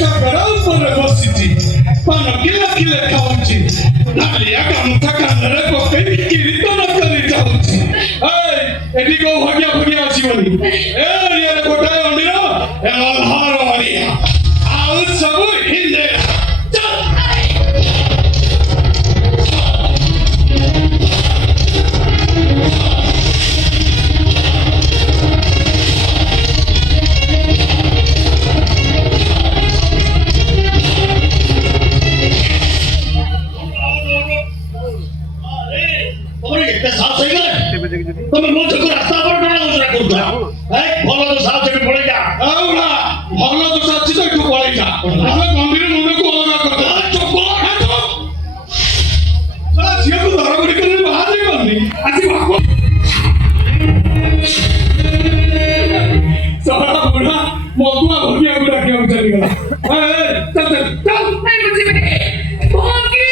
सगळं बरं बसची पण किल्ला किल्ला खाऊची नालिया कामथा कानरे कोके किरीतो न करी जाऊची एटी को भाग्य भाग्य आसीवनी ये कोटा अंडिरो ए अल्हार वालिया आउ सब हिंदे तुम्हें मुझे को रास्ता पर डाला उस रखूँ था भलो तो साथ से भी पड़ेगा ना भलो तो साथ से तो पड़ेगा हमें मंदिर मुंडे को अलग करता है चुप साला जिया को धरागुड़ी करने बाहर नहीं करनी ऐसी बात को साला बुढ़ा मौतुआ भगिया बुढ़ा क्या उचल गया चल चल चल नहीं मुझे भगिया